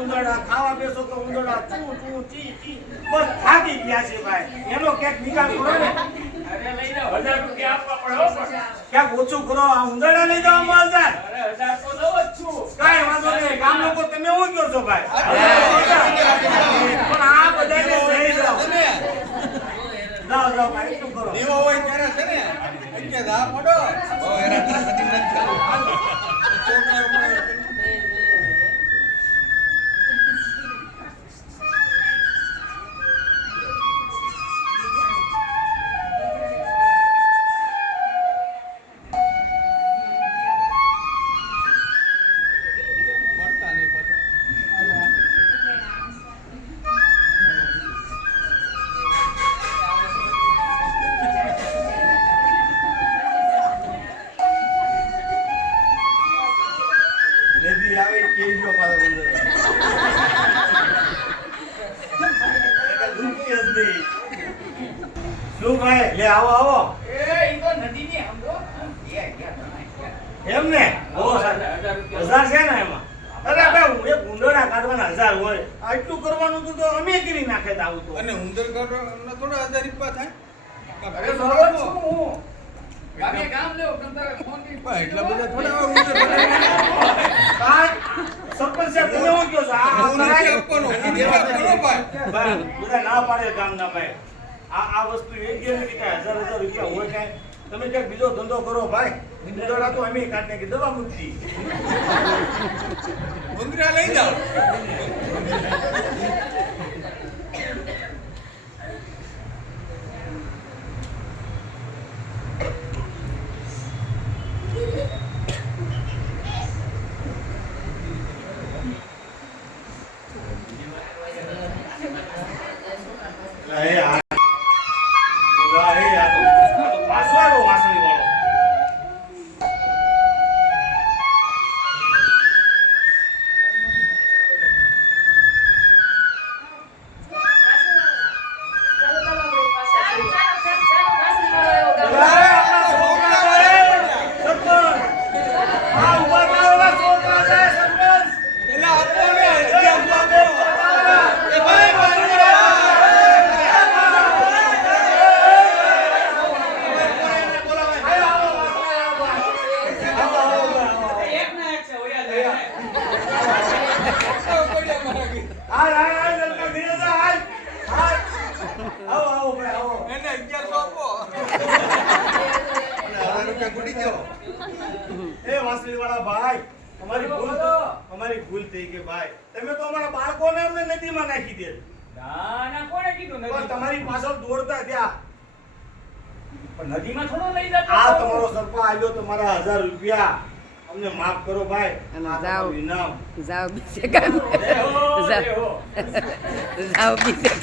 ઉંદરડા, ખાવા બેસો તો ઉંદરડા, તું ચી ચી બસ થાકી ગયા છે ભાઈ. એનો ક્યાંક નિકાલ કરો ને. અરે લઈ જાઓ 1000 રૂપિયા આપવા પડે હો પણ. ક્યાંક ઓછું કરો. આ ઉંદરડા લઈ જાઓ 1000. અરે 1000 તો દઉં જ છું. કાંઈ વાંધો નહીં. ગામ લોકો તમે શું કહો છો ભાઈ? પણ આ બધાને લઈ જાઓ. જાઓ જાઓ ભાઈ શું કરો? દીવો હોય ત્યારે છે ને એટલે દા પડો. ઓ એના ત્રાસદી નથી થતો. મળતા નહીં પતા. નદી આવે કેજો પાછો ઉંદરડા. એક દુખી જ નહીં. શું ભાઈ લે આવો આવો. એ ઈ તો નદી ની સમજો. એમ ને ઓ 1000 રૂપિયા. 1000 છે ને એમાં. અરે ભાઈ હું એક ઉંદરડા કાઢવાના 1000 હોય. આટલું કરવાનું હતું તો અમે કરી નાખે તો આવું તો. અને ઉંદર કાઢવાના થોડા 1000 રૂપિયા થાય. અરે બરોબર છું હું. ગામે ગામ લેવો તમતારે ફોન ની ભાઈ એટલા બધા થોડા ઉંદર કાંઈ સરપંચ સાહેબ તમે શું કહો છો? આ નથી આપવાનો. હું દેવા કરો ભાઈ. ભાઈ, બધા ના પાડે ગામના ભાઈ. આ વસ્તુ એક ગેર નથી કાંઈ 1000 રૂપિયા હોય કાંઈ. તમે ક્યાંક બીજો ધંધો કરો ભાઈ. ઉંદરડા તો અમે કાઢને કે દવા મૂકી. ઉંદરા લઈ જાઓ. એલા આપો ને હજી આપો. એ ભાઈ એક ના એક છે ઓયા જાય. એને 1100 આપો. અને 1000 રૂપિયા ગુડી જાઓ. અમારી ભૂલ થઈ ગઈ ભાઈ. તમે તો અમારા બાળકોને અમને નદીમાં નાખી દે. ના ના કોણે કીધું બસ નથી? તમારી પાછળ દોડતા ત્યાં. પણ નદીમાં થોડો લઈ જતો. આ તમારો સરપંચ આવ્યો તમારા 1000 રૂપિયા અમને માફ કરો ભાઈ. અને આ જાઓ. તમારું ઇનામ. જાઓ બીજે કામ દેહો, જાઓ. દેહો. જાઓ બીજે કામ